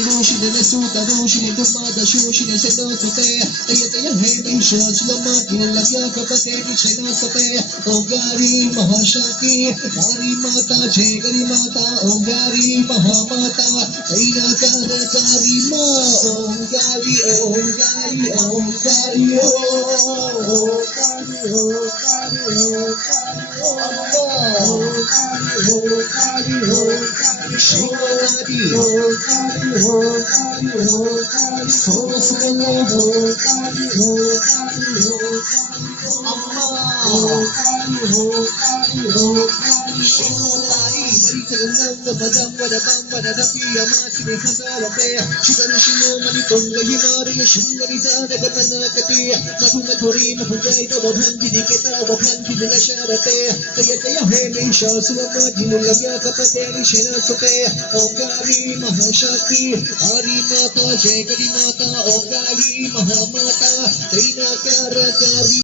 Rushine suta rushine dumada shushine seno sote taya taya he nisha sulama kila kya kapate ni chena sote Omgari mahashakti Kari mata jegari mata Omgari mahamata Taina kara kari ma Omgari Omgari Omgari Omgari Omgari Omgari Shivadi Omgari Omgari Omgari Sosmele Omgari Omgari Amma Omgari Omgari Omgari Shivadi Maritananda Madam Vadam Vadadapi Amati Hazarate Shigari Shino Mani Tonga Himaraya Shingari Zada Gapanakati Madhu Madhuri Mahujai Babhanti Niketa Babhanti Nilasharate Taya Taya He Nisha Sulama Jinulagya Kapateri Shina Sote Omgari Mahashakti Hari Mata Jai Kari Mata Omgari Mahamata Taina Kara Kari